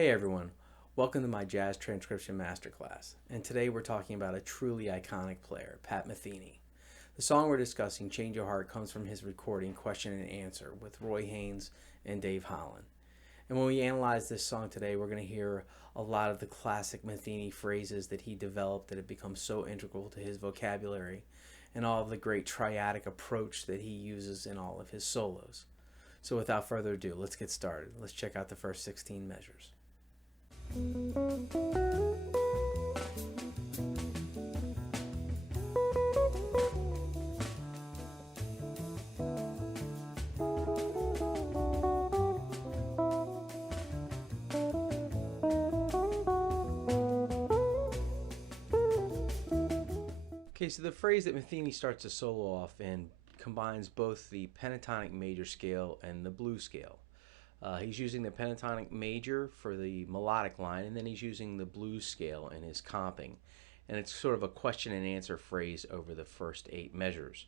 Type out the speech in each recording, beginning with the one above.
Hey everyone, welcome to my Jazz Transcription Masterclass, and today we're talking about a truly iconic player, Pat Metheny. The song we're discussing, Change Your Heart, comes from his recording Question and Answer with Roy Haynes and Dave Holland. And when we analyze this song today, we're going to hear a lot of the classic Metheny phrases that he developed that have become so integral to his vocabulary, and all of the great triadic approach that he uses in all of his solos. So without further ado, let's get started. Let's check out the first 16 measures. Okay, so the phrase that Metheny starts a solo off in combines both the pentatonic major scale and the blues scale. He's using the pentatonic major for the melodic line, and then he's using the blues scale in his comping. And it's sort of a question and answer phrase over the first 8 measures.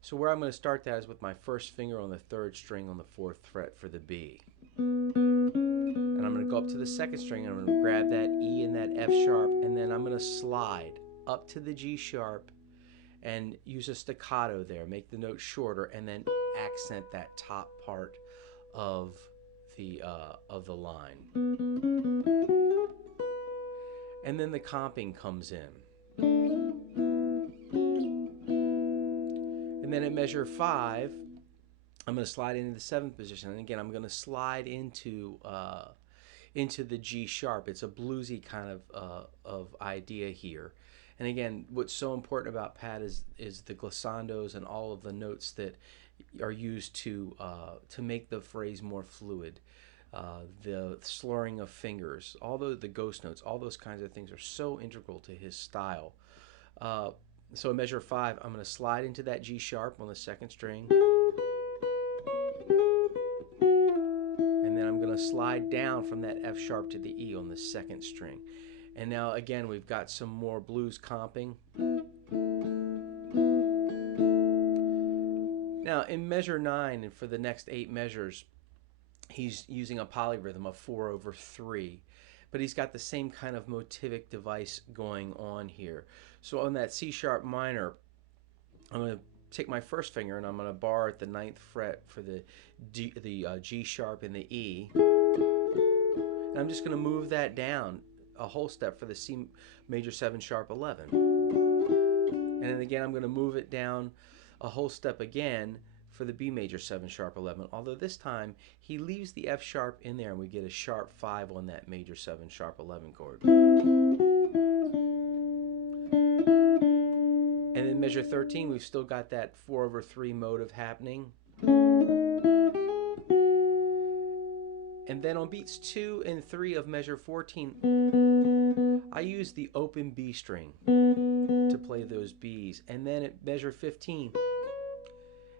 So where I'm going to start that is with my first finger on the 3rd string on the 4th fret for the B. And I'm going to go up to the 2nd string, and I'm going to grab that E and that F sharp, and then I'm going to slide up to the G sharp and use a staccato there, make the note shorter, and then accent that top part of the line. And then the comping comes in. And then at measure 5, I'm going to slide into the 7th position. And again, I'm going to slide into the G sharp. It's a bluesy kind of idea here. And again, what's so important about Pat is the glissandos and all of the notes that are used to make the phrase more fluid. The slurring of fingers, all the ghost notes, all those kinds of things are so integral to his style. So in measure 5, I'm going to slide into that G sharp on the 2nd string. And then I'm going to slide down from that F sharp to the E on the 2nd string. And now again, we've got some more blues comping. Now in measure 9, and for the next 8 measures, he's using a polyrhythm of 4/3, but he's got the same kind of motivic device going on here. So on that C sharp minor, I'm going to take my first finger and I'm going to bar at the 9th fret for the G sharp and the E, and I'm just going to move that down a whole step for the C major 7 sharp 11, and then again I'm going to move it down a whole step again for the B major 7 sharp 11, although this time he leaves the F sharp in there and we get a sharp 5 on that major 7 sharp 11 chord. And in measure 13, we've still got that 4/3 motive happening. And then on beats 2 and 3 of measure 14, I use the open B string to play those Bs. And then at measure 15,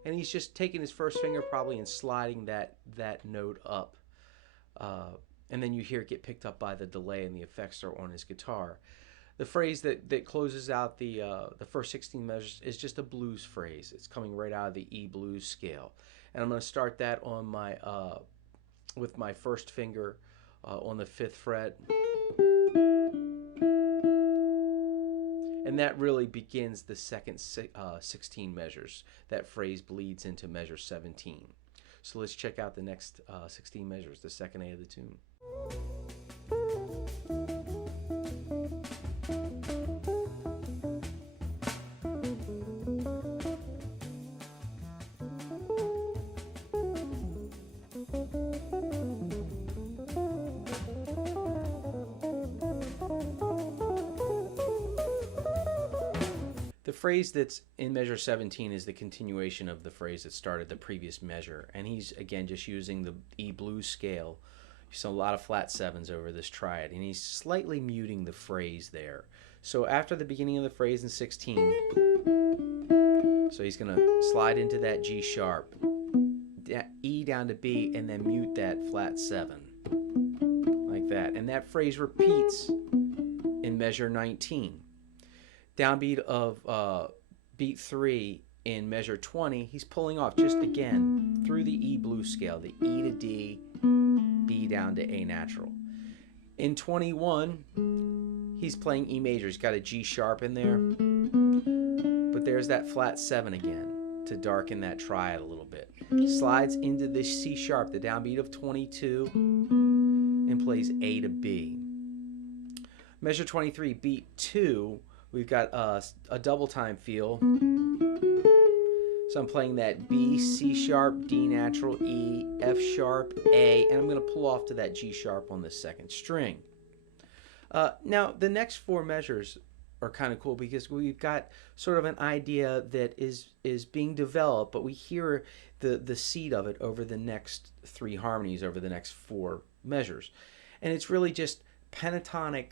and he's just taking his first finger probably and sliding that note up. And then you hear it get picked up by the delay and the effects are on his guitar. The phrase that closes out the first 16 measures is just a blues phrase. It's coming right out of the E blues scale. And I'm going to start that on my with my first finger on the 5th fret. And that really begins the second 16 measures. That phrase bleeds into measure 17. So let's check out the next 16 measures, the second A of the tune. The phrase that's in measure 17 is the continuation of the phrase that started the previous measure, and he's again just using the E blues scale. So a lot of flat 7s over this triad, and he's slightly muting the phrase there. So after the beginning of the phrase in 16, so he's going to slide into that G sharp, E down to B, and then mute that flat 7 like that, and that phrase repeats in measure 19. Downbeat of beat 3 in measure 20, he's pulling off just again through the E blues scale, the E to D, B down to A natural. In 21, he's playing E major. He's got a G sharp in there. But there's that flat 7 again to darken that triad a little bit. Slides into the C sharp, the downbeat of 22, and plays A to B. Measure 23, beat 2, we've got a double time feel. So I'm playing that B, C sharp, D natural, E, F sharp, A, and I'm going to pull off to that G sharp on the second string. Now, the next 4 measures are kind of cool because we've got sort of an idea that is being developed, but we hear the seed of it over the next 3 harmonies, over the next 4 measures. And it's really just pentatonic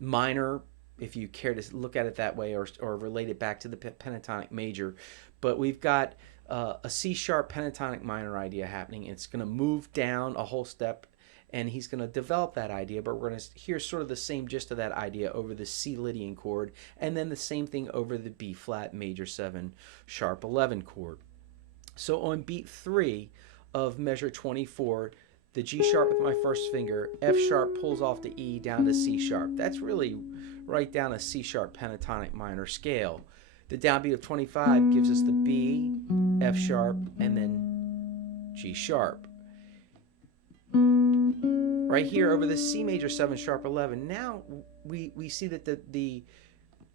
minor, if you care to look at it that way, or relate it back to the pentatonic major. But we've got a C sharp pentatonic minor idea happening. It's going to move down a whole step, and he's going to develop that idea, but we're going to hear sort of the same gist of that idea over the C Lydian chord, and then the same thing over the B flat major 7 sharp 11 chord. So on beat 3 of measure 24, the G sharp with my first finger, F sharp pulls off the E down to C sharp. That's really right down a C sharp pentatonic minor scale. The downbeat of 25 gives us the B, F sharp, and then G sharp. Right here over the C major 7 sharp 11, now we see that the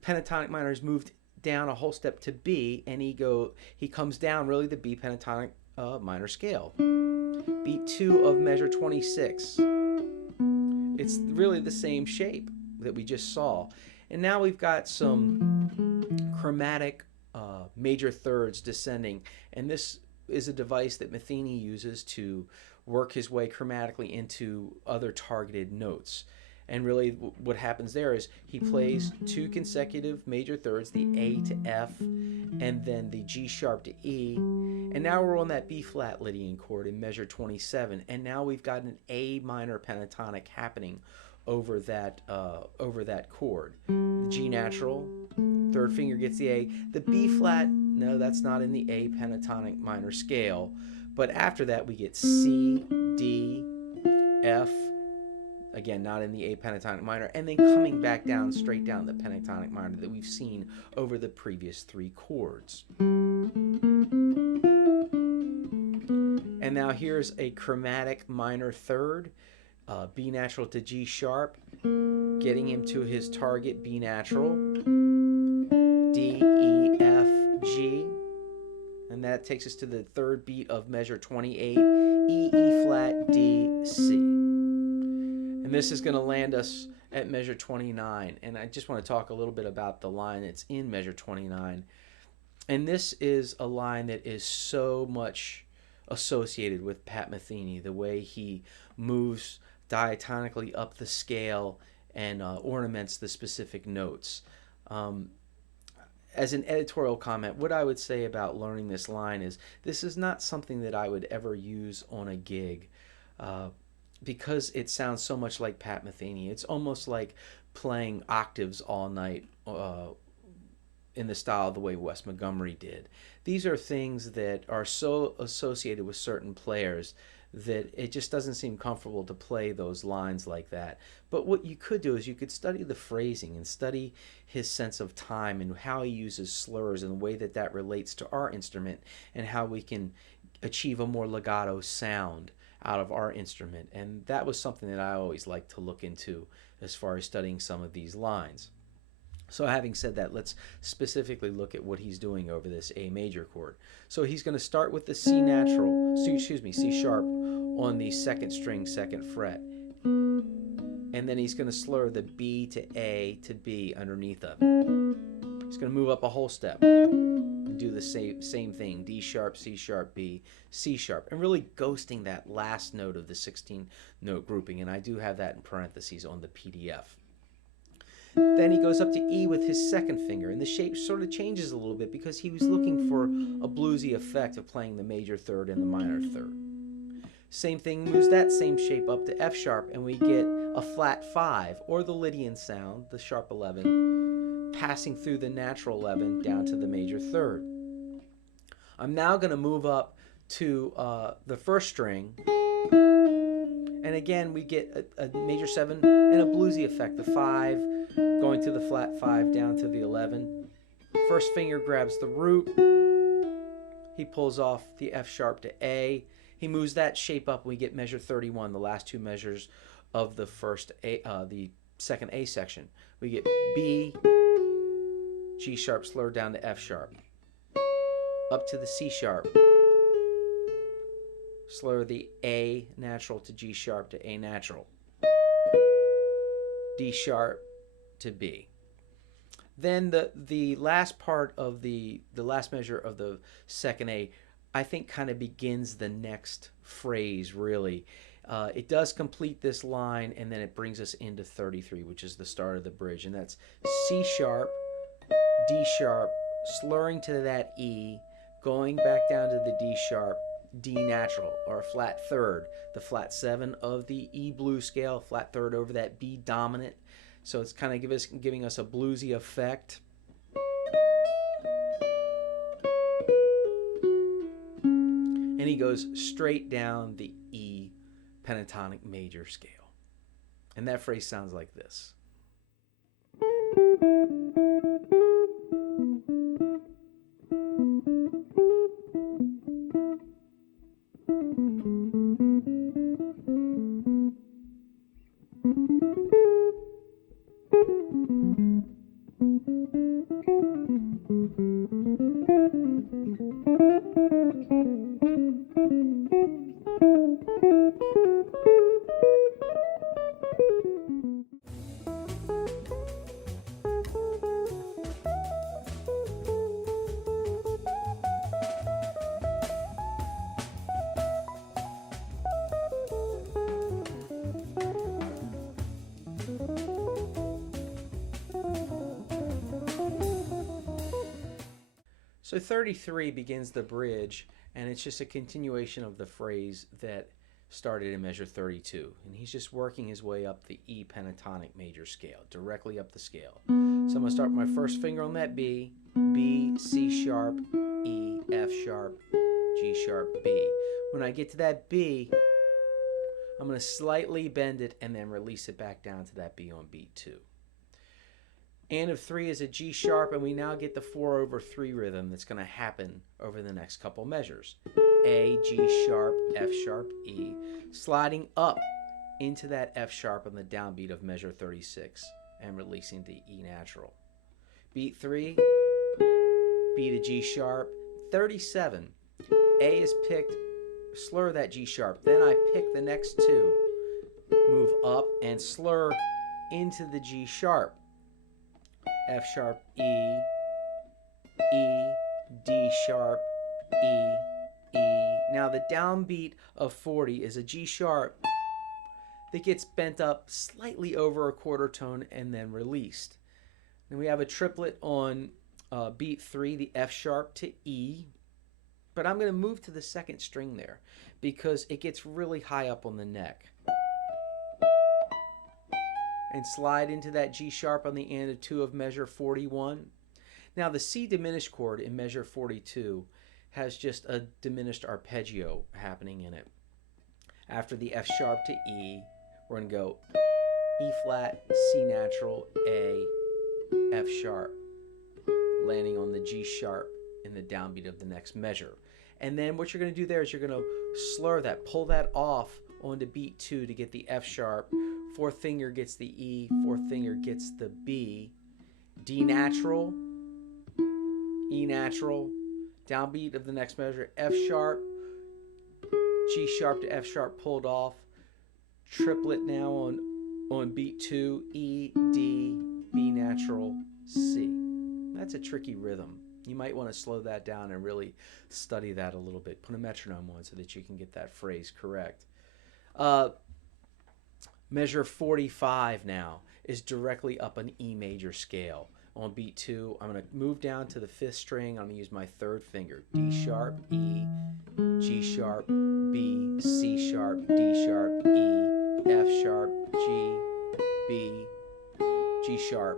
pentatonic minor has moved down a whole step to B, and he comes down really the B pentatonic minor scale. Beat 2 of measure 26. It's really the same shape that we just saw. And now we've got some chromatic major thirds descending, and this is a device that Metheny uses to work his way chromatically into other targeted notes. And really what happens there is he plays 2 consecutive major thirds, the A to F, and then the G sharp to E. And now we're on that B flat Lydian chord in measure 27, and now we've got an A minor pentatonic happening over that chord. The G natural, third finger gets the A. The B flat, no, that's not in the A pentatonic minor scale. But after that, we get C, D, F, again, not in the A pentatonic minor, and then coming back down, straight down the pentatonic minor that we've seen over the previous 3 chords. And now here's a chromatic minor third, B natural to G sharp, getting him to his target B natural, D, E, F, G. And that takes us to the third beat of measure 28, E, E flat, D, C. And this is going to land us at measure 29. And I just want to talk a little bit about the line that's in measure 29. And this is a line that is so much associated with Pat Metheny, the way he moves diatonically up the scale and ornaments the specific notes. As an editorial comment, what I would say about learning this line is this is not something that I would ever use on a gig because it sounds so much like Pat Metheny. It's almost like playing octaves all night in the style of the way Wes Montgomery did. These are things that are so associated with certain players that it just doesn't seem comfortable to play those lines like that. But what you could do is you could study the phrasing and study his sense of time and how he uses slurs and the way that that relates to our instrument and how we can achieve a more legato sound out of our instrument. And that was something that I always liked to look into as far as studying some of these lines. So having said that, let's specifically look at what he's doing over this A major chord. So he's going to start with the C natural, C sharp on the second string, second fret. And then he's going to slur the B to A to B underneath of it. He's going to move up a whole step and do the same thing, D sharp, C sharp, B, C sharp, and really ghosting that last note of the 16-note grouping. And I do have that in parentheses on the PDF. Then he goes up to E with his second finger, and the shape sort of changes a little bit because he was looking for a bluesy effect of playing the major third and the minor third. Same thing, moves that same shape up to F sharp, and we get a flat 5, or the Lydian sound, the sharp 11, passing through the natural 11 down to the major third. I'm now going to move up to the first string, And again, we get a major 7 and a bluesy effect. The 5 going to the flat 5 down to the 11. First finger grabs the root. He pulls off the F sharp to A. He moves that shape up and we get measure 31, the last two measures of the second A section. We get B, G sharp slur down to F sharp. Up to the C sharp. Slur the A natural to G sharp to A natural. D sharp to B. Then the last part of the last measure of the second A, I think kind of begins the next phrase, really. It does complete this line, and then it brings us into 33, which is the start of the bridge. And that's C sharp, D sharp, slurring to that E, going back down to the D sharp, D natural, or a flat third, the flat 7 of the E blues scale, flat third over that B dominant. So it's kind of giving us a bluesy effect. And he goes straight down the E pentatonic major scale. And that phrase sounds like this. So 33 begins the bridge, and it's just a continuation of the phrase that started in measure 32. And he's just working his way up the E pentatonic major scale, directly up the scale. So I'm going to start with my first finger on that B, B, C sharp, E, F sharp, G sharp, B. When I get to that B, I'm going to slightly bend it and then release it back down to that B on beat 2. And of 3 is a G sharp, and we now get the 4/3 rhythm that's going to happen over the next couple measures. A, G sharp, F sharp, E, sliding up into that F sharp on the downbeat of measure 36 and releasing the E natural. Beat 3, B to G sharp, 37. A is picked, slur that G sharp. Then I pick the next 2, move up and slur into the G sharp. F sharp, E, E, D sharp, E, E. Now the downbeat of 40 is a G sharp that gets bent up slightly over a quarter tone and then released. Then we have a triplet on beat 3, the F sharp to E. But I'm going to move to the second string there because it gets really high up on the neck. And slide into that G sharp on the end of 2 of measure 41. Now the C diminished chord in measure 42 has just a diminished arpeggio happening in it. After the F sharp to E, we're going to go E flat, C natural, A, F sharp, landing on the G sharp in the downbeat of the next measure. And then what you're going to do there is you're going to slur that, pull that off onto beat 2 to get the F sharp. Fourth finger gets the E, fourth finger gets the B, D natural, E natural, downbeat of the next measure, F sharp, G sharp to F sharp pulled off, triplet now on beat 2, E, D, B natural, C. That's a tricky rhythm. You might want to slow that down and really study that a little bit. Put a metronome on so that you can get that phrase correct. Measure 45 now is directly up an E major scale. On beat 2, I'm going to move down to the 5th string. I'm going to use my 3rd finger. D sharp, E, G sharp, B, C sharp, D sharp, E, F sharp, G, B, G sharp,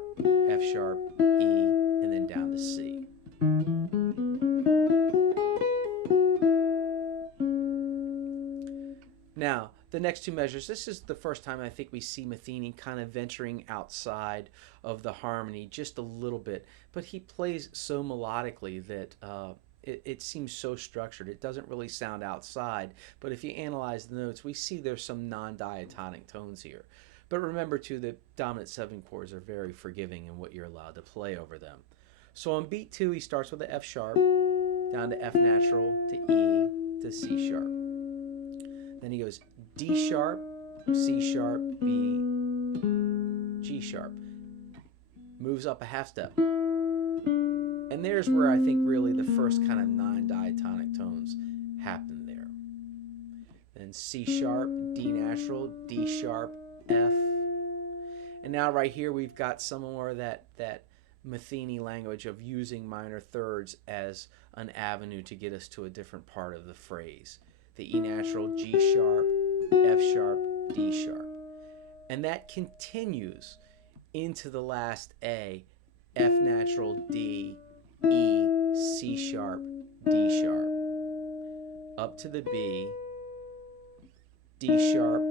F sharp, E, and then down to C. Now, the next two measures, this is the first time I think we see Metheny kind of venturing outside of the harmony just a little bit, but he plays so melodically that it seems so structured. It doesn't really sound outside, but if you analyze the notes, we see there's some non-diatonic tones here. But remember too that dominant 7 chords are very forgiving in what you're allowed to play over them. So on beat 2, he starts with the F sharp, down to F natural, to E, to C sharp. Then he goes D sharp, C sharp, B, G sharp. Moves up a half step. And there's where I think really the first kind of non-diatonic tones happen there. Then C sharp, D natural, D sharp, F. And now right here we've got some more of that Metheny language of using minor thirds as an avenue to get us to a different part of the phrase. The E natural, G sharp, F sharp, D sharp. And that continues into the last A, F natural, D, E, C sharp, D sharp. Up to the B, D sharp,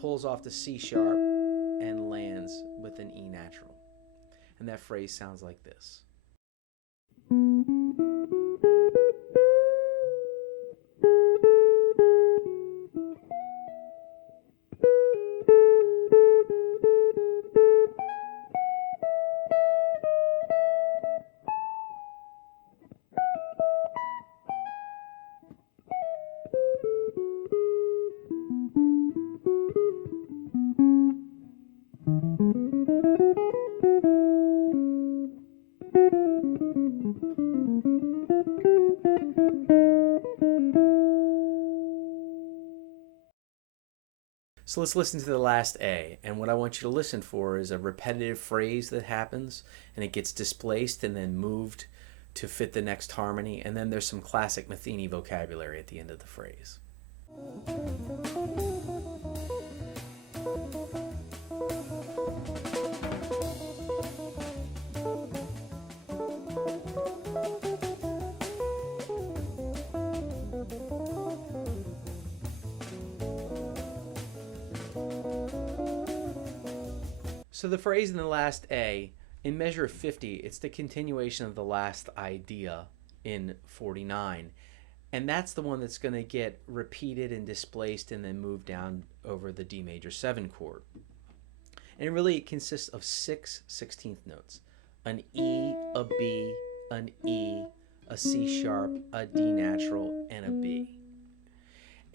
pulls off the C sharp, and lands with an E natural. And that phrase sounds like this. So let's listen to the last A, and what I want you to listen for is a repetitive phrase that happens, and it gets displaced and then moved to fit the next harmony, and then there's some classic Metheny vocabulary at the end of the phrase. So the phrase in the last A, in measure 50, it's the continuation of the last idea in 49. And that's the one that's going to get repeated and displaced and then moved down over the D major 7 chord. And really it consists of 6 16th notes. An E, a B, an E, a C sharp, a D natural, and a B.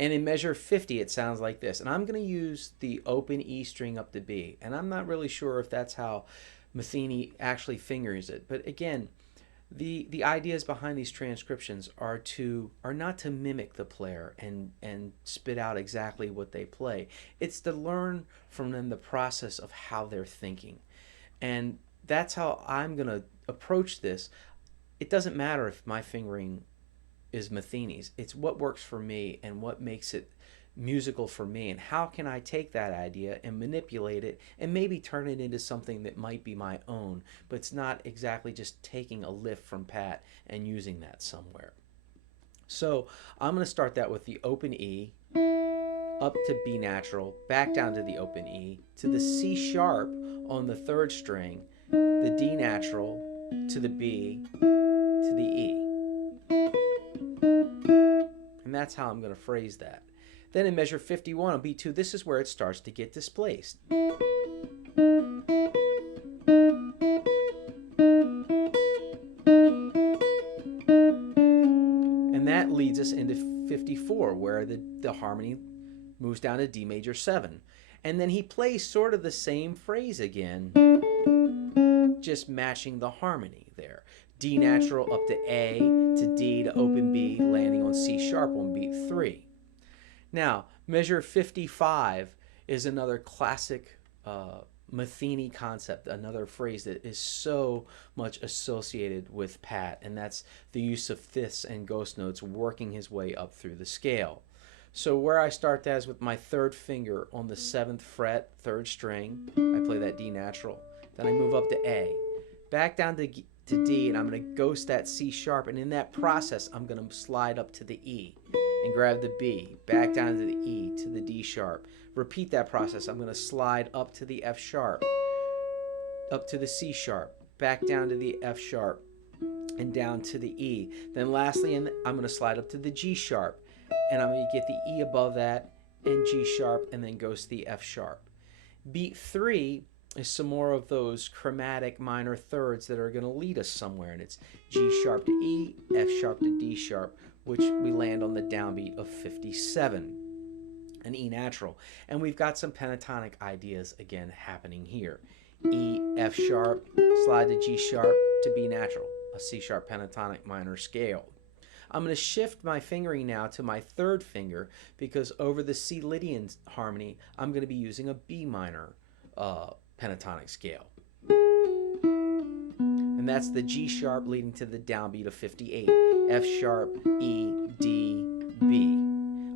And in measure 50, it sounds like this. And I'm going to use the open E string up to B. And I'm not really sure if that's how Metheny actually fingers it. But again, the ideas behind these transcriptions are not to mimic the player and spit out exactly what they play. It's to learn from them the process of how they're thinking. And that's how I'm going to approach this. It doesn't matter if my fingering is Metheny's. It's what works for me and what makes it musical for me, and how can I take that idea and manipulate it and maybe turn it into something that might be my own, but it's not exactly just taking a lift from Pat and using that somewhere. So I'm going to start that with the open E, up to B natural, back down to the open E, to the C sharp on the 3rd string, the D natural, to the B, to the E. And that's how I'm going to phrase that. Then in measure 51 on B2, this is where it starts to get displaced. And that leads us into 54, where the harmony moves down to D major 7. And then he plays sort of the same phrase again, just matching the harmony there. D natural up to A, to D, to open B, landing on C sharp on beat 3. Now, measure 55 is another classic Metheny concept, another phrase that is so much associated with Pat, and that's the use of fifths and ghost notes working his way up through the scale. So where I start that is with my 3rd finger on the 7th fret, 3rd string. I play that D natural. Then I move up to A, back down to D, and I'm going to ghost that C sharp, and in that process I'm going to slide up to the E. and grab the B, back down to the E, to the D sharp. Repeat that process. I'm going to slide up to the F sharp, up to the C sharp, back down to the F sharp, and down to the E. Then lastly, I'm going to slide up to the G sharp, and I'm going to get the E above that, and G sharp, and then goes to the F sharp. Beat 3 is some more of those chromatic minor thirds that are going to lead us somewhere, and it's G sharp to E, F sharp to D sharp, which we land on the downbeat of 57, an E natural. And we've got some pentatonic ideas again happening here. E, F sharp, slide to G sharp to B natural, a C sharp pentatonic minor scale. I'm going to shift my fingering now to my third finger because over the C Lydian harmony, I'm going to be using a B minor pentatonic scale. And that's the G sharp leading to the downbeat of 58. F sharp, E, D, B.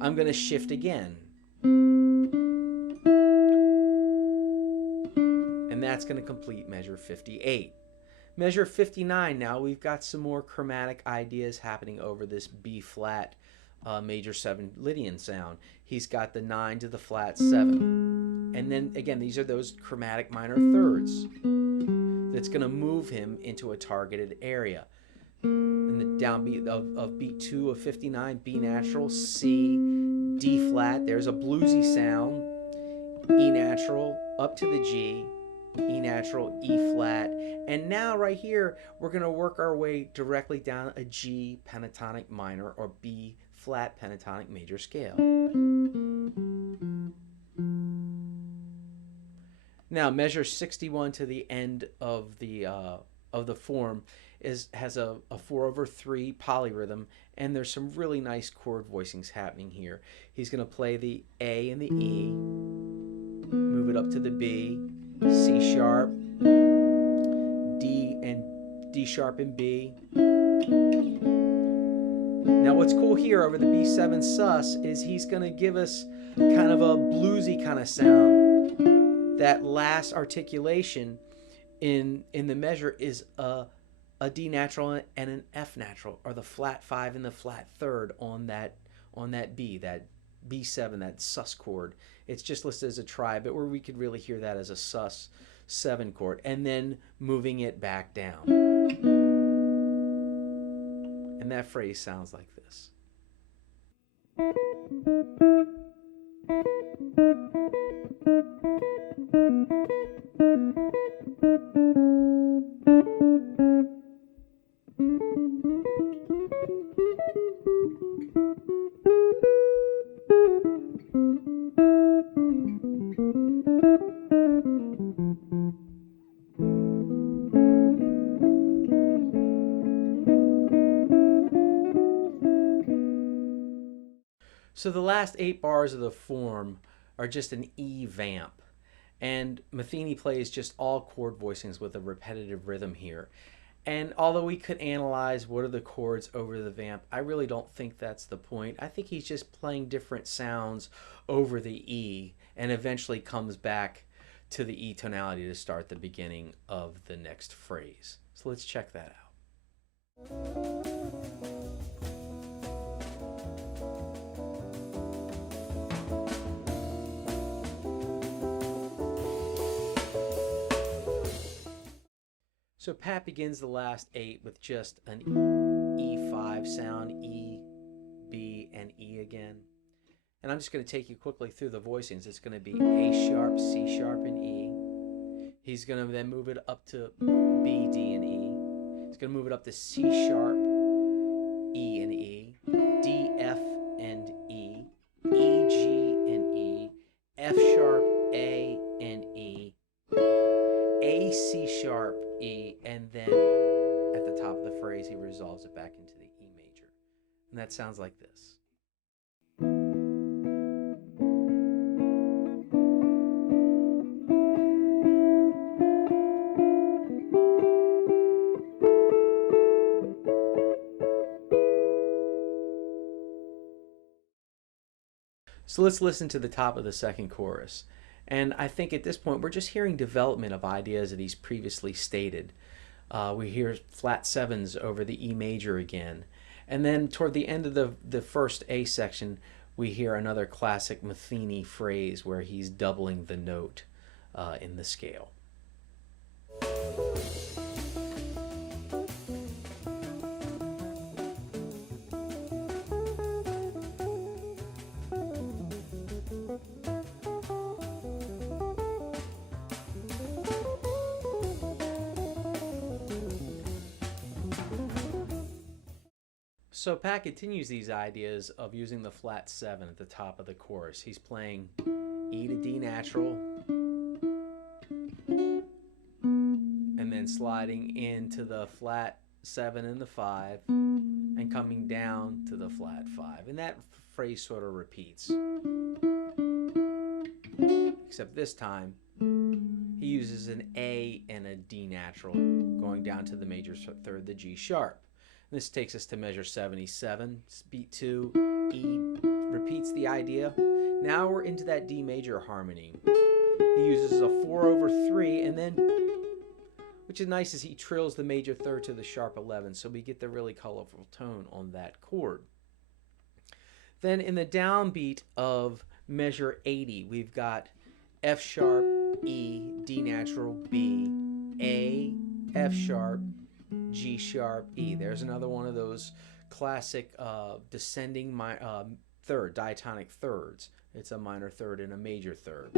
I'm going to shift again. And that's going to complete measure 58. Measure 59 now, we've got some more chromatic ideas happening over this B flat major 7 Lydian sound. He's got the 9 to the flat 7. And then again, these are those chromatic minor thirds that's going to move him into a targeted area. In the downbeat of beat 2 of 59, B natural, C, D flat, there's a bluesy sound, E natural, up to the G, E natural, E flat, and now right here we're going to work our way directly down a G pentatonic minor or B flat pentatonic major scale. Now measure 61 to the end of the form has a 4/3 polyrhythm, and there's some really nice chord voicings happening here. He's going to play the A and the E, move it up to the B, C sharp, D and D sharp and B. Now what's cool here over the B7 sus is he's going to give us kind of a bluesy kind of sound. That last articulation in the measure is a D natural and an F natural, or the flat 5 and the flat 3rd on that B, that B7, that sus chord. It's just listed as a triad, but where we could really hear that as a sus 7 chord, and then moving it back down. And that phrase sounds like this. So the last 8 bars of the form are just an E vamp. And Metheny plays just all chord voicings with a repetitive rhythm here. And although we could analyze what are the chords over the vamp, I really don't think that's the point. I think he's just playing different sounds over the E and eventually comes back to the E tonality to start the beginning of the next phrase. So let's check that out. So Pat begins the last 8 with just an E5 sound, E, B, and E again. And I'm just going to take you quickly through the voicings. It's going to be A sharp, C sharp, and E. He's going to then move it up to B, D, and E. He's going to move it up to C sharp, E, and E, D, F, and E, E, G, and E, F sharp, A, and E, A, C sharp, E, and then at the top of the phrase he resolves it back into the E major. And that sounds like this. So let's listen to the top of the second chorus. And I think at this point we're just hearing development of ideas that he's previously stated. We hear flat 7s over the E major again. And then toward the end of the first A section, we hear another classic Metheny phrase where he's doubling the note in the scale. So Pat continues these ideas of using the flat 7 at the top of the chorus. He's playing E to D natural, and then sliding into the flat 7 and the 5, and coming down to the flat 5. And that phrase sort of repeats. Except this time, he uses an A and a D natural, going down to the major third, the G sharp. This takes us to measure 77, beat 2, E repeats the idea. Now we're into that D major harmony. He uses a 4/3, and then, which is nice, is he trills the major third to the sharp 11, so we get the really colorful tone on that chord. Then in the downbeat of measure 80, we've got F sharp, E, D natural, B, A, F sharp, G sharp, E. There's another one of those classic descending third, diatonic thirds. It's a minor third and a major third.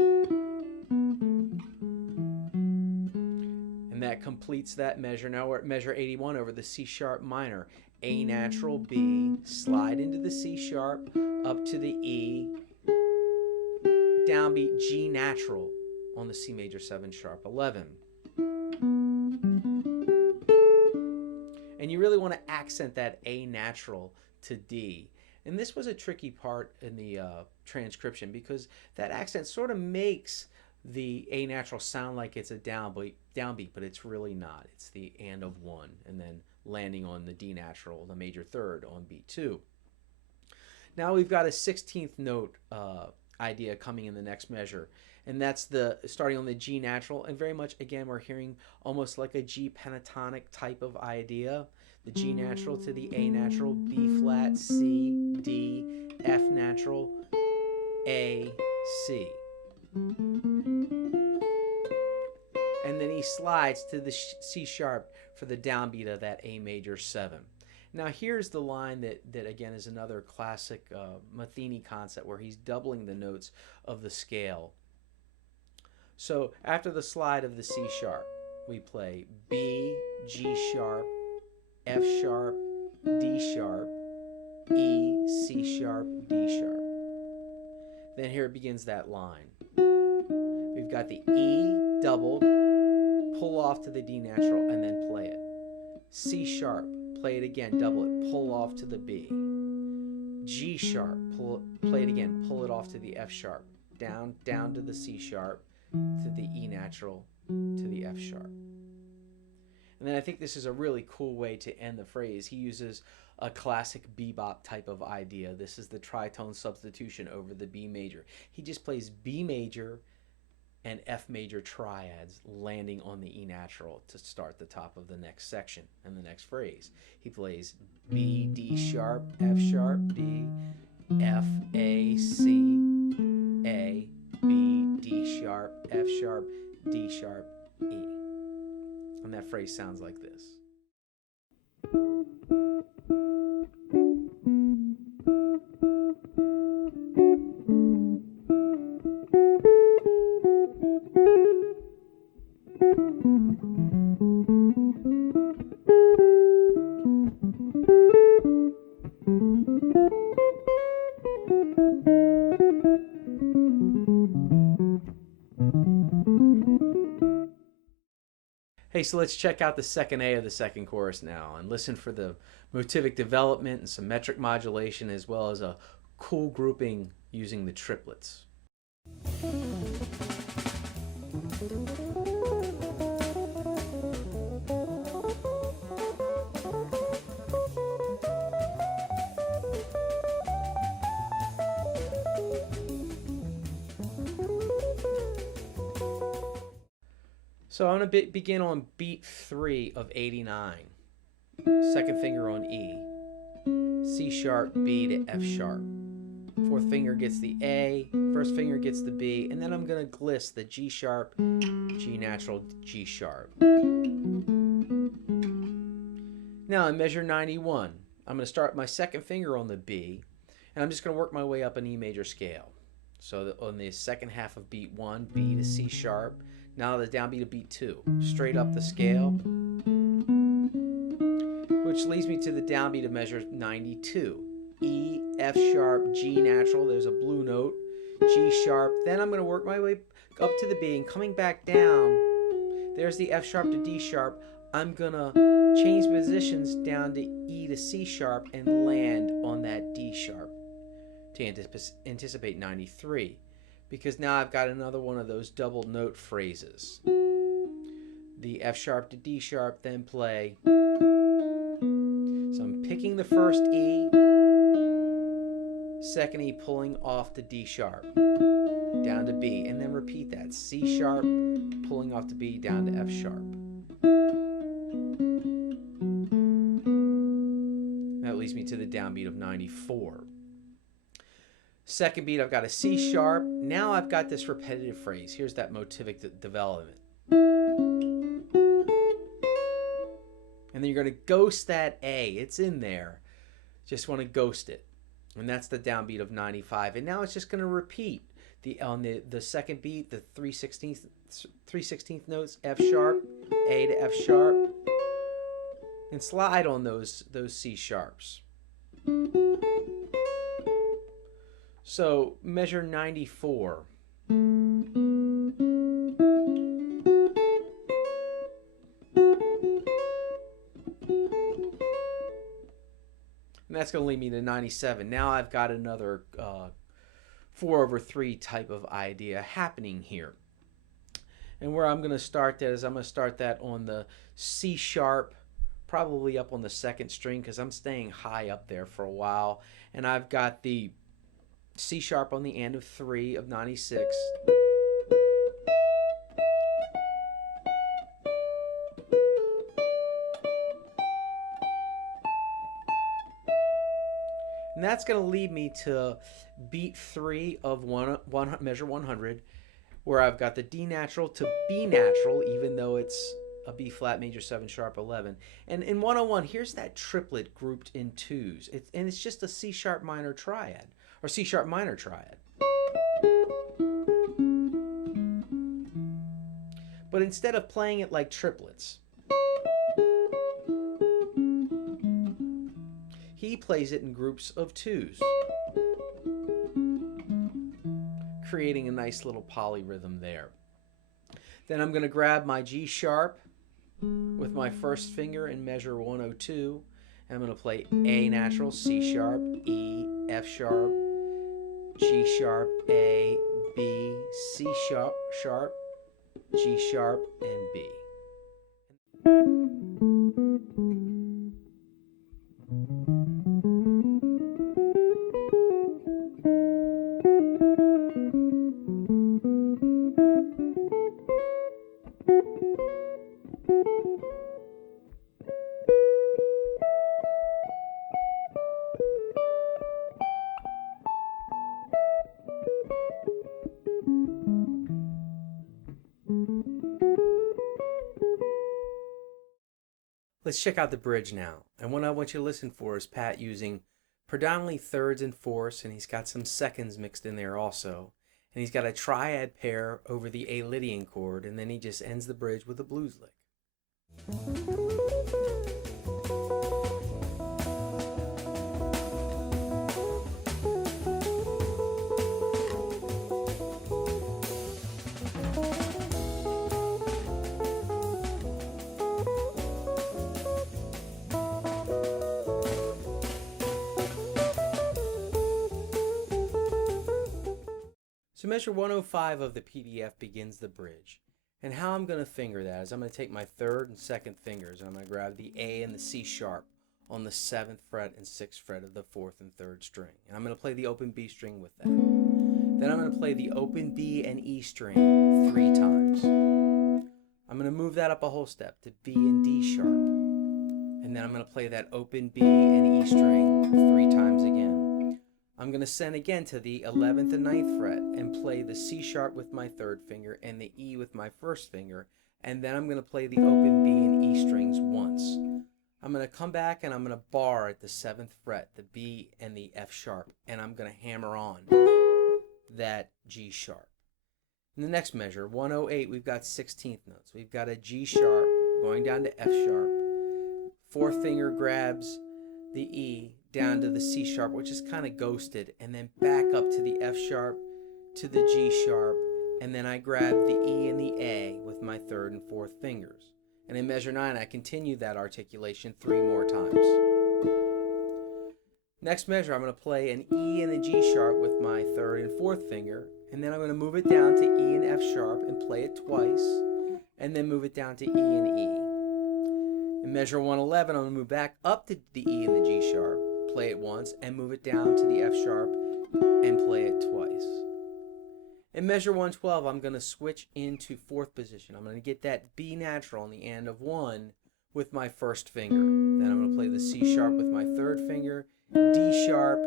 And that completes that measure. Now we're at measure 81 over the C sharp minor. A natural, B, slide into the C sharp, up to the E, downbeat G natural on the C major 7 sharp 11. And you really want to accent that A natural to D. And this was a tricky part in the transcription, because that accent sort of makes the A natural sound like it's a downbeat, but it's really not. It's the and of 1, and then landing on the D natural, the major third, on beat 2. Now we've got a 16th note idea coming in the next measure, and that's the starting on the G natural, and very much again we're hearing almost like a G pentatonic type of idea. The G natural to the A natural, B flat, C, D, F natural, A, C. And then he slides to the C sharp for the downbeat of that A major 7. Now here's the line that again is another classic Metheny concept, where he's doubling the notes of the scale. So after the slide of the C sharp, we play B, G sharp, F sharp, D sharp, E, C sharp, D sharp. Then here it begins that line. We've got the E doubled, pull off to the D natural, and then play it. C sharp, play it again, double it, pull off to the B. G sharp, play it again, pull it off to the F sharp, down to the C sharp, to the E natural, to the F sharp. And then I think this is a really cool way to end the phrase. He uses a classic bebop type of idea. This is the tritone substitution over the B major. He just plays B major and F major triads, landing on the E natural to start the top of the next section and the next phrase. He plays B, D sharp, F sharp, D, F, A, C, A, B, D sharp, F sharp, D sharp, E. And that phrase sounds like this. Hey, so let's check out the second A of the second chorus now and listen for the motivic development and symmetric modulation, as well as a cool grouping using the triplets. So I'm going to begin on beat 3 of 89. Second finger on E. C sharp, B to F sharp. Fourth finger gets the A, first finger gets the B, and then I'm going to gliss the G sharp, G natural, G sharp. Now in measure 91, I'm going to start my second finger on the B, and I'm just going to work my way up an E major scale. So on the second half of beat 1, B to C sharp. Now the downbeat of beat 2, straight up the scale, which leads me to the downbeat of measure 92. E, F sharp, G natural, there's a blue note, G sharp. Then I'm going to work my way up to the B, and coming back down, there's the F sharp to D sharp. I'm going to change positions down to E to C sharp and land on that D sharp to anticipate 93. Because now I've got another one of those double note phrases. The F sharp to D sharp, then play. So I'm picking the first E, second E pulling off to D sharp, down to B, and then repeat that. C sharp, pulling off to B, down to F sharp. That leads me to the downbeat of 94. Second beat, I've got a C sharp. Now I've got this repetitive phrase. Here's that motivic development. And then you're going to ghost that A. It's in there. Just want to ghost it. And that's the downbeat of 95. And now it's just going to repeat. On the second beat, the 3/16 notes, F sharp, A to F sharp. And slide on those C sharps. So measure 94. And that's going to lead me to 97. Now I've got another 4/3 type of idea happening here. And where I'm going to start that is I'm going to start that on the C sharp, probably up on the second string because I'm staying high up there for a while. And I've got the C sharp on the end of 3 of 96. And that's going to lead me to beat 3 of measure 100, where I've got the D natural to B natural, even though it's a B flat major 7 sharp 11. And in 101, here's that triplet grouped in twos. And it's just a C sharp minor triad, or C sharp minor triad. But instead of playing it like triplets, he plays it in groups of twos, creating a nice little polyrhythm there. Then I'm going to grab my G sharp with my first finger in measure 102, and I'm going to play A natural, C sharp, E, F sharp, G sharp, A, B, C sharp, G sharp, and B. Let's check out the bridge now. And what I want you to listen for is Pat using predominantly thirds and fourths, and he's got some seconds mixed in there also. And he's got a triad pair over the A Lydian chord, and then he just ends the bridge with a blues lick. So measure 105 of the PDF begins the bridge. And how I'm going to finger that is I'm going to take my third and second fingers, and I'm going to grab the A and the C sharp on the 7th fret and 6th fret of the 4th and 3rd string. And I'm going to play the open B string with that. Then I'm going to play the open B and E string 3 times. I'm going to move that up a whole step to B and D sharp. and then I'm going to play that open B and E string 3 times again. I'm going to send again to the 11th and 9th fret and play the C sharp with my 3rd finger and the E with my 1st finger, and then I'm going to play the open B and E strings once. I'm going to come back and I'm going to bar at the 7th fret, the B and the F sharp, and I'm going to hammer on that G sharp. In the next measure, 108, we've got 16th notes. We've got a G sharp going down to F sharp. 4th finger grabs the E down to the C sharp, which is kind of ghosted, and then back up to the F sharp, to the G sharp, and then I grab the E and the A with my 3rd and 4th fingers. And in measure 9, I continue that articulation 3 more times. Next measure, I'm going to play an E and a G sharp with my 3rd and 4th finger, and then I'm going to move it down to E and F sharp and play it twice, and then move it down to E and E. In measure 111, I'm going to move back up to the E and the G sharp, play it once, and move it down to the F sharp and play it twice. In measure 112, I'm going to switch into 4th position. I'm going to get that B natural on the end of 1 with my 1st finger. Then I'm going to play the C sharp with my 3rd finger, D sharp,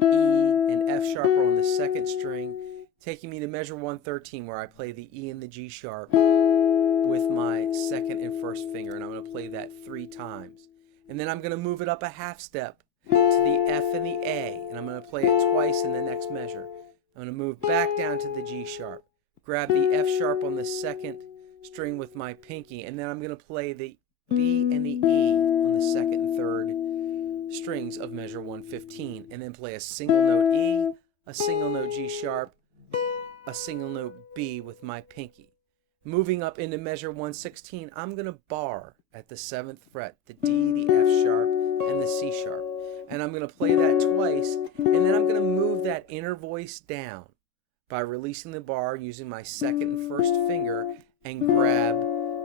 E, and F sharp are on the 2nd string, taking me to measure 113 where I play the E and the G sharp with my 2nd and 1st finger, and I'm going to play that 3 times. And then I'm going to move it up a half step to the F and the A, and I'm going to play it twice in the next measure. I'm going to move back down to the G sharp, grab the F sharp on the 2nd string with my pinky, and then I'm going to play the B and the E on the 2nd and 3rd strings of measure 115, and then play a single note E, a single note G sharp, a single note B with my pinky. Moving up into measure 116, I'm going to bar at the 7th fret, the D, the F sharp, and the C sharp. And I'm going to play that twice, and then I'm going to move that inner voice down by releasing the bar using my 2nd and 1st finger and grab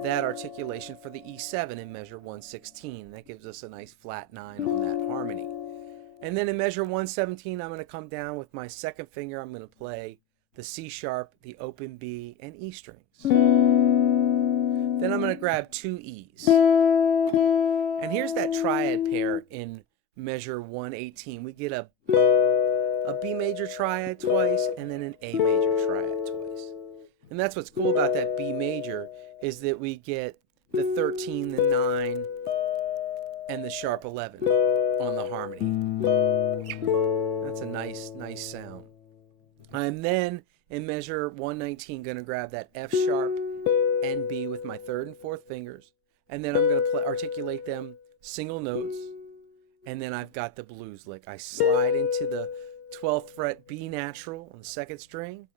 that articulation for the E7 in measure 116. That gives us a nice flat 9 on that harmony. And then in measure 117, I'm going to come down with my 2nd finger. I'm going to play the C sharp, the open B, and E strings. Then I'm going to grab 2 E's. And here's that triad pair in measure 118. We get a B major triad twice and then an A major triad twice. And that's what's cool about that B major is that we get the 13, the 9, and the sharp 11 on the harmony. That's a nice sound. I'm then in measure 119 going to grab that F sharp and B with my 3rd and 4th fingers, and then I'm going to articulate them single notes, and then I've got the blues lick. I slide into the 12th fret B natural on the 2nd string.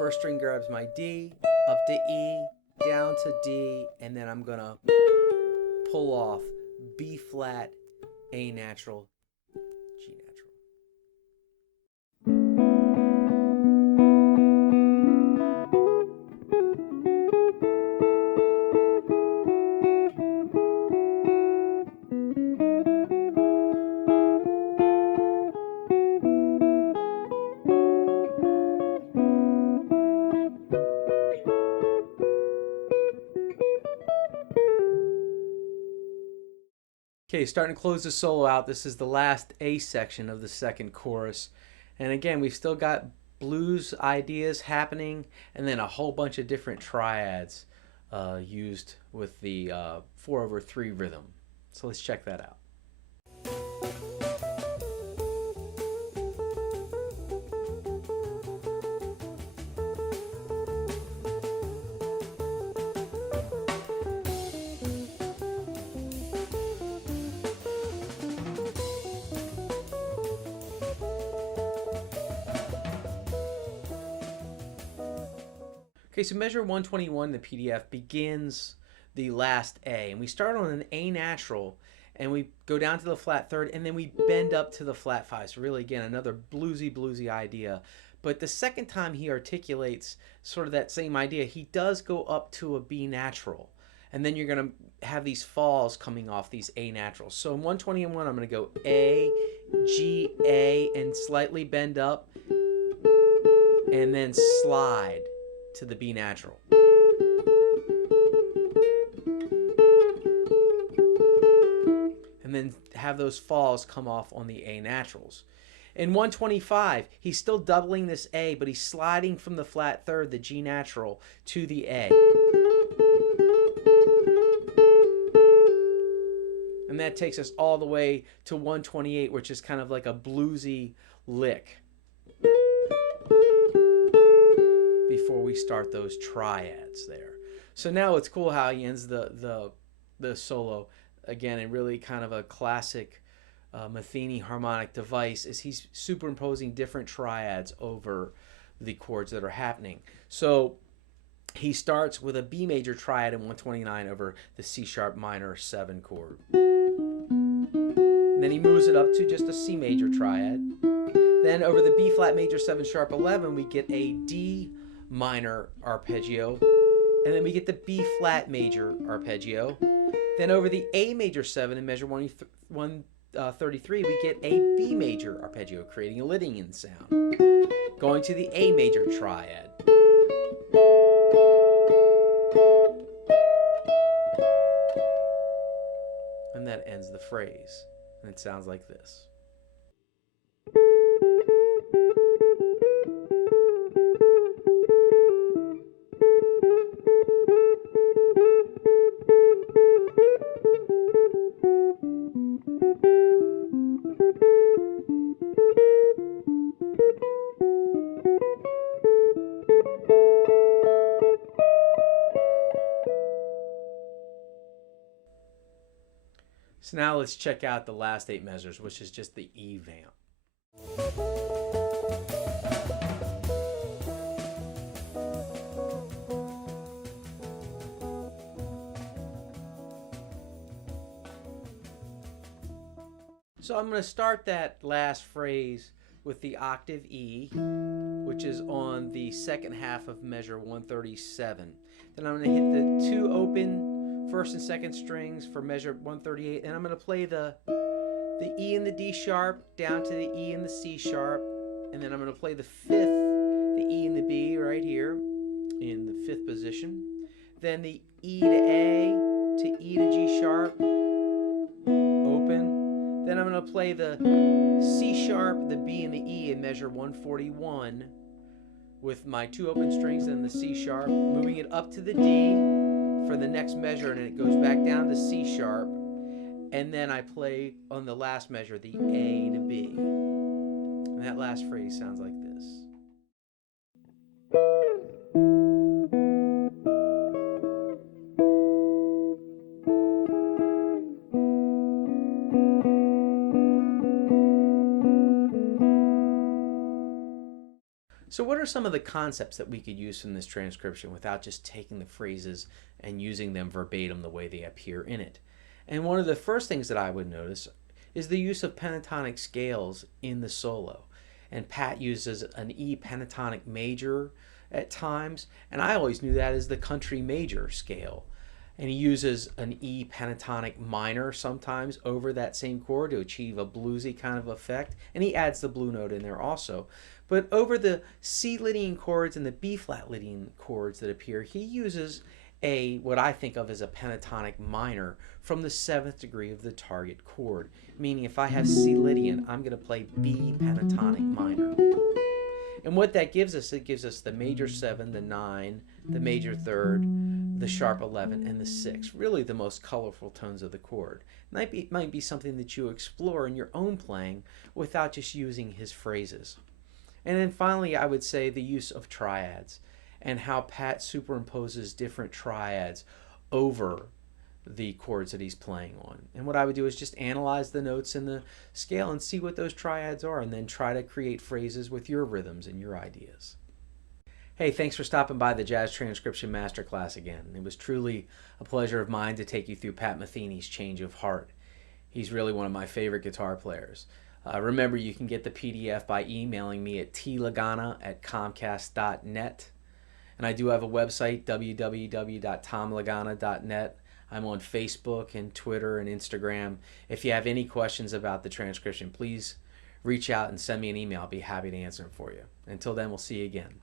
1st string grabs my D, up to E, down to D, and then I'm going to pull off B flat, A natural, G natural. Okay, starting to close the solo out. This is the last A section of the 2nd chorus. And again, we've still got blues ideas happening and then a whole bunch of different triads used with the 4/3 rhythm. So let's check that out. Okay, so measure 121 in the PDF begins the last A, and we start on an A natural, and we go down to the flat 3rd, and then we bend up to the flat 5. So really, again, another bluesy idea. But the second time he articulates sort of that same idea, he does go up to a B natural, and then you're going to have these falls coming off these A naturals. So in 121, I'm going to go A, G, A, and slightly bend up, and then slide to the B natural. and then have those falls come off on the A naturals. In 125, he's still doubling this A, but he's sliding from the flat third, the G natural, to the A. And that takes us all the way to 128, which is kind of like a bluesy lick before we start those triads there. So now it's cool how he ends the solo again in really kind of a classic Metheny harmonic device, is he's superimposing different triads over the chords that are happening. So he starts with a B major triad in 129 over the C sharp minor 7 chord. And then he moves it up to just a C major triad. Then over the B flat major 7 sharp 11, we get a D minor arpeggio. And then we get the B flat major arpeggio. Then over the A major 7 in measure 133, we get a B major arpeggio, creating a Lydian sound. Going to the A major triad. And that ends the phrase. And it sounds like this. So now let's check out the last 8 measures, which is just the E vamp. So I'm going to start that last phrase with the octave E, which is on the second half of measure 137. Then I'm going to hit the 2 open first and second strings for measure 138, and I'm going to play the E and the D sharp down to the E and the C sharp, and then I'm going to play the 5th, the E and the B right here in the 5th position, then the E to A to E to G sharp, open, then I'm going to play the C sharp, the B and the E in measure 141 with my 2 open strings and the C sharp, moving it up to the D for the next measure, and it goes back down to C sharp, and then I play on the last measure the A to B. And that last phrase sounds like this. So what are some of the concepts that we could use from this transcription without just taking the phrases and using them verbatim the way they appear in it? And one of the first things that I would notice is the use of pentatonic scales in the solo. And Pat uses an E pentatonic major at times, and I always knew that as the country major scale. And he uses an E pentatonic minor sometimes over that same chord to achieve a bluesy kind of effect, and he adds the blue note in there also. But over the C Lydian chords and the B flat Lydian chords that appear, he uses what I think of as a pentatonic minor from the 7th degree of the target chord. Meaning if I have C Lydian, I'm going to play B pentatonic minor. And what that gives us, it gives us the major 7, the 9, the major 3rd, the sharp 11, and the 6. Really the most colorful tones of the chord. It might be something that you explore in your own playing without just using his phrases. And then finally, I would say the use of triads and how Pat superimposes different triads over the chords that he's playing on. And what I would do is just analyze the notes in the scale and see what those triads are, and then try to create phrases with your rhythms and your ideas. Hey, thanks for stopping by the Jazz Transcription Masterclass again. It was truly a pleasure of mine to take you through Pat Metheny's Change of Heart. He's really one of my favorite guitar players. Remember, you can get the PDF by emailing me at tlagana@comcast.net. And I do have a website, www.tomlagana.net. I'm on Facebook and Twitter and Instagram. If you have any questions about the transcription, please reach out and send me an email. I'll be happy to answer them for you. Until then, we'll see you again.